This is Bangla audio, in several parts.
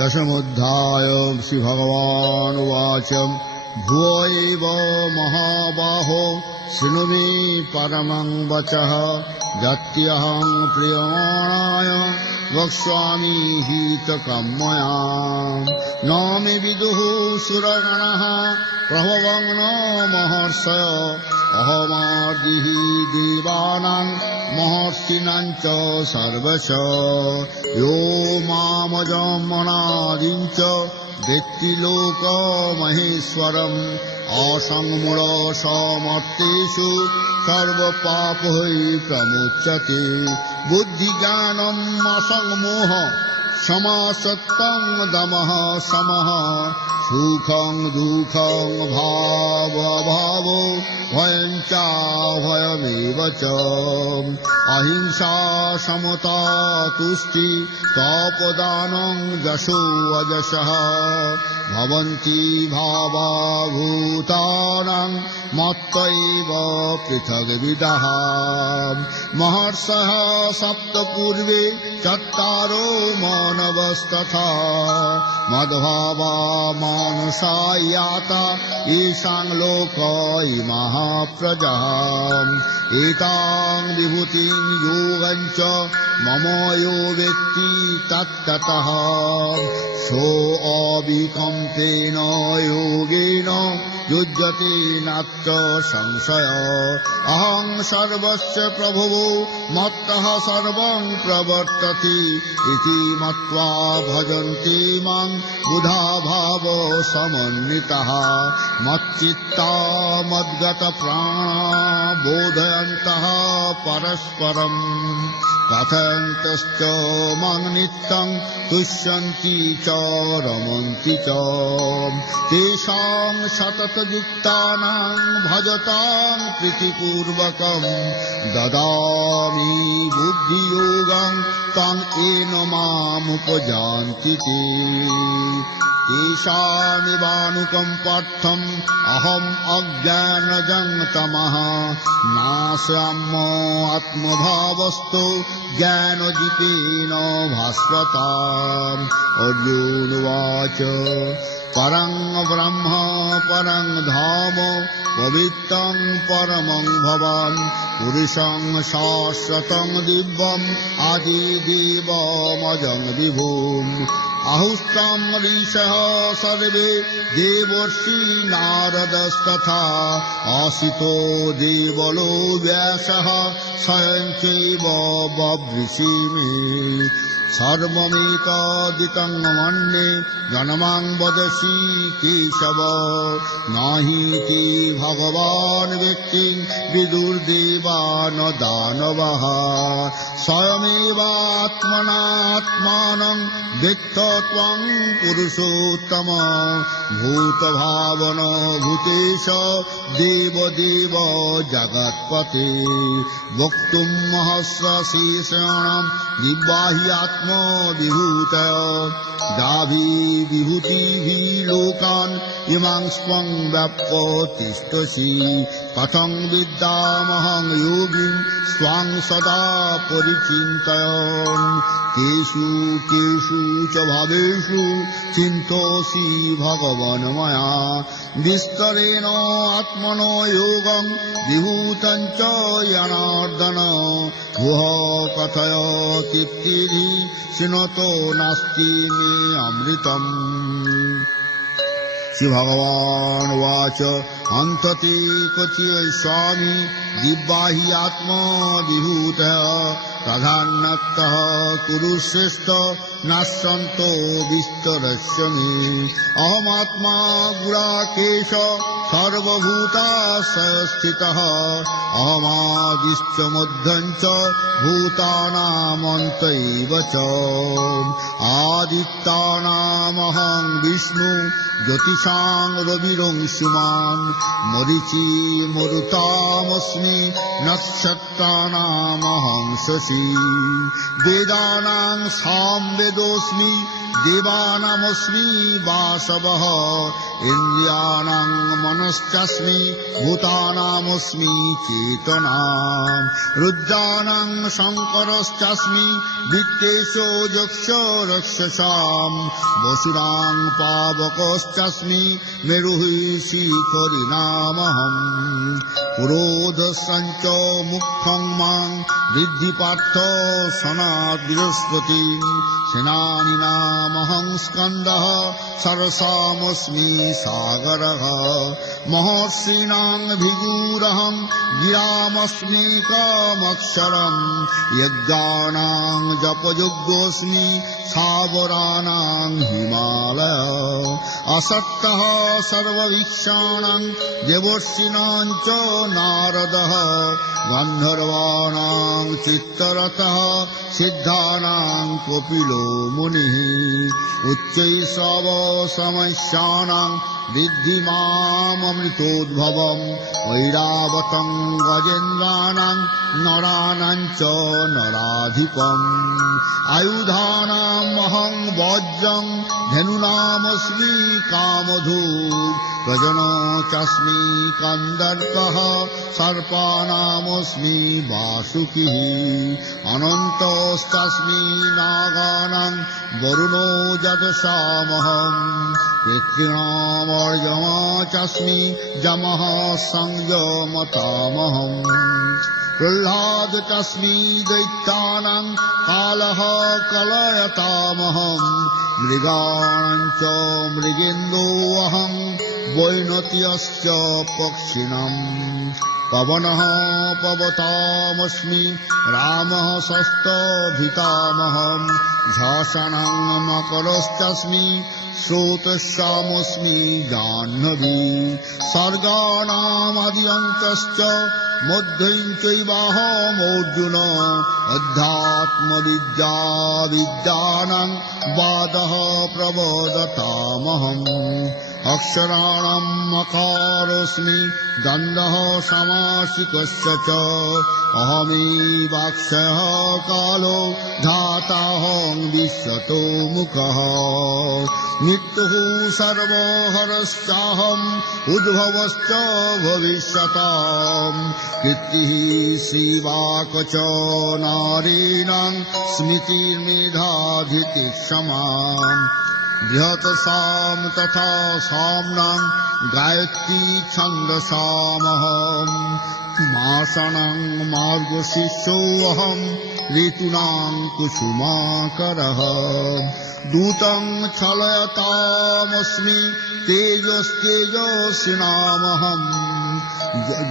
दशमोऽध्याय श्रीभगवानुवाच भूयो एव महाबाहो शृणु मे परमं वचः यत्यहं प्रियमाणाय वक्ष्यामि हितकाम्यया न मे विदुः सुरगणः प्रभवं न महर्षयः अहमादिः देवानां महर्षीणां च सर्वशः यो मामजमनादिं च वेत्ति लोकमहेश्वरम् असङ्मूढसमर्थेषु सर्वपापैः प्रमुच्यते बुद्धिज्ञानम् असङ्मोह क्षमासत्यं दमः समः सुखं दुःखं भावभावो भयं चाभयमेव च अहिंसा समता तुष्टि तपोदानं यशो अयशः भवन्ति भावा भूतानां मत्तैव पृथग्विदः महर्षयः सप्त पूर्वे चत्वारो मानवस्तथा मद्भावा मानुषा याता येषां लोक इमाः प्रजाः एतां विभूतिं योगं च मम यो वेत्ति तत्ततः सोऽविकम्पेन योगेन युज्यते नात्र संशय अहं सर्वस्य प्रभुः मत्तः सर्वं प्रवर्तते इति मत्वा भजन्ते मां बुधा भाव समन्वितः मच्चित्ता मद्गतप्राणा बोधयन्तः परस्परम् कथयन्तश्च मां नित्यं तुष्यन्ति च रमन्ति च तेषां सततयुक्तानां भजतां प्रीतिपूर्वकं ददामि बुद्धियोगं तं येन मामुपजान्ति ते तेषामिवानुकम्पार्थम् अहम् अज्ञानजं तमः नाशयाम्य आत्मभावस्तु ज्ञानदीपेन भास्वताम् अर्जुनोवाच परं ब्रह्म परं धाम पवित्रं परमं भवान् पुरुषं शाश्वतं दिव्यम् आदिदेवमजं विभुम् आहुस्तं ऋषयः सर्वे देवर्षि नारदस्तथा आसितो देवलो व्यासः स्वयं चैव बभृषि मे सर्वमेतदितं मन्ये जन्मां वदसि केशव नहि ते भगवान् वेत्ति विदुर्देवा न दानवः स्वयमेवात्मनात्मानं वेत्थ त्वं पुरुषोत्तम भूतभावन भूतेश देवदेव जगत्पते वक्तुं महस्रशीर्षणं दिव्याह्यात्मविभूतय दाभिर्विभूतिभिः लोकान् इमां स्वं व्याप्य तिष्ठसि कथं विद्यामहं योगिं स्वां सदा परिचिन्तयन् केषु केषु च भावेषु चिन्तोऽसि भगवन् मया विस्तरेण आत्मनो योगं विभूतं च जनार्दन भुः कथय कीर्तिः शृणोतो नास्ति मे अमृतम् श्रीभगवानुवाच अन्तते क्वचित् स्वामी दिव्याहि आत्मविभूतः प्रधानतः कुरुश्रेष्ठ नाशन्तो विस्तरस्य मे अहमात्मा गुडाकेश सर्वभूताशयस्थितः अहमादिश्च मध्यं च भूतानामन्त एव च आदित्यानामहं विष्णु জ্যোতিষাং রবিরংশুমাং মরিচি মরুতামস্মি নক্ষত্রাণামহং শশী বেদানাং সামবেদোস্মি দেবানামস্মি বাসবঃ ইন্দ্রিয়াণাং মনশ্চাস্মি ভূতানামস্মি চেতনাম রুদ্রাণাং শঙ্করশ্চাস্মি বিত্তেষো যক্ষ রক্ষসাম বসুরাং পাবকশ্চাস্মি মেরুঃ শিখরিণামহম পুরোধস্যঞ্চ মুখ্যং মাং বৃদ্ধি পার্থ সনাৎ বৃহস্পতি সেনানীনামহং স্কন্দঃ সরসামস্মি সাগরঃ মহর্ষীণাং ভিগুরহং গিরামস্মিকমক্ষরম যজ্ঞানাং জপযজ্ঞোऽস্মি স্থাবরাণাং হিমালয় অসক্তঃ সর্বভীক্ষাণাং দেবর্ষীণাং চ নারদঃ গন্ধর্বাণাং চিত্তরথঃ সিদ্ধানাং কপিলো মুনিঃ উচ্চৈঃ সমস্যানাং বৃদ্ধি মামৃতোদ্ভবম ঐরাবতং গজেন্দ্রাণাং নরাণাং চ নরাধিপম আয়ুধানামহং বজ্রং ধনুনামস্মি কামধূপ গজনো চাস্মি কন্দর্পঃ সর্পানামস্মি বাসুকিঃ অনন্তস্তাস্মি নাগানাং বরুণো যদসামহম পিতॄণামর্যমা চাস্মি যমঃ সংযমতামহম প্রহ্লাদ চাস্মি দৈত্যানাং কালঃ কলয়তামহম মৃগাণাং চ মৃগেন্দোऽহং বৈনত্যশ্চ পক্ষিণাম পবনঃ পবতামস্মি রামঃ ষষ্ঠভিতামহম ঝাসনং মকরশ্চাস্মি স্রোতস্যামস্মি জাহ্নবী স্বর্গানামাদিঅন্তশ্চ মধ্যং চৈবাহমর্জুন অধ্যাত্মবিদ্যা বিদ্যানাং বাদঃ প্রবোদতামহম অক্ষরাণাং মকারোऽস্মি গন্ধঃ সমাসিকস্য চ অহমেবাক্ষয়ঃ কালো ধাতাহং বিশ্বতো মুখঃ মৃত্যুঃ সর্বহরশ্চাহম উদ্ভবশ্চ ভবিষ্যতাম কীর্তিঃ শিবাক চ নারীণাং স্মৃতির্মেধাধৃতিঃ সমাম বৃহৎসাম তথা সাম্নাং গায়ত্রী ছন্দসামহম মাসানাং মার্গশীর্ষোऽহং ঋতুনাং কুসুমাকরঃ দূতং ছলয়তামস্মি তেজস্তেজস্বিনামহম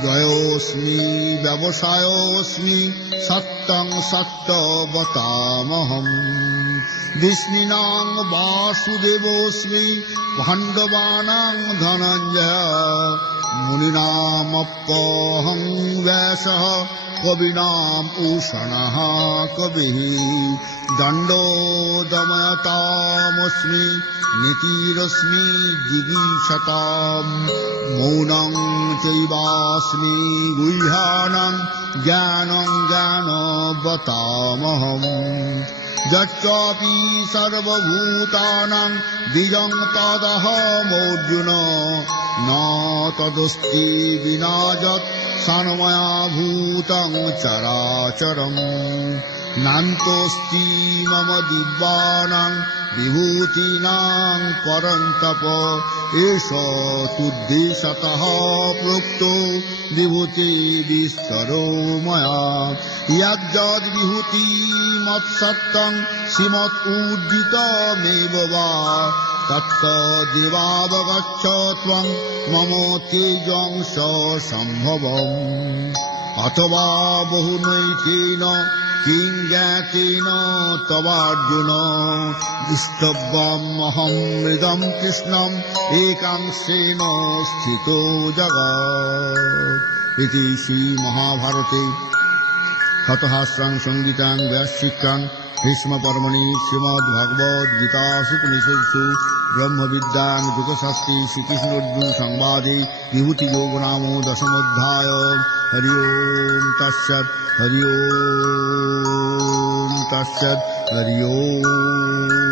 জয়োऽস্মি ব্যবসায়োऽস্মি সত্যং সত্যবতামহম বিষ্ণুনাং বাসুদেবোऽস্মি পাণ্ডবানাং ধনঞ্জয় মুনিনামপ্যহং ব্যাসঃ কবিনাম উষণঃ কবিঃ দণ্ডো দময়তামস্মি নীতিরস্মি জিগীষতাম মৌনং চৈবাস্মি গুহ্যানাং জ্ঞানং জ্ঞানবতামহম যচ্চাপি সর্বভূতানাং দ্বিজং তদহমর্জুন ন তদস্তি বিনা যৎ সন্ময়া ভূতং চরাচরম নান্তস্তি মম দিব্যানাং বিভূতিনাং পরন্তপ এষ তুদ্দেশতঃ প্रोक्तो বিভূতি বিস্তরো ময়া যদ্যদ বিভূতি মৎসত্যং শ্রীমৎ-উদ্ধৃতমেব বা তত্তদেবাবগচ্ছ ত্বং মম তেজংশ সম্ভবম অথবা বহুনৈতেন কিং জ্ঞাতেন তবার্জুন দৃষ্টব্যমহং মৃদং কৃষ্ণম একাংশেন স্থিতো জগৎ। ইতি শ্রী মহাভারতে শতহাস্যাং সংগীতাং ব্যাসশিক্ষাং भीष्मपर्वणि श्रीमद्भगवद्गीतासूपनिषत्सु ब्रह्मविद्यां युगशास्त्रे श्रीकृष्णार्जुनसंवादे विभूतियोगो नाम दशमोऽध्यायः। हरि ओम् तत्सत् हरि ओम् तत्सत् हरि ओम्।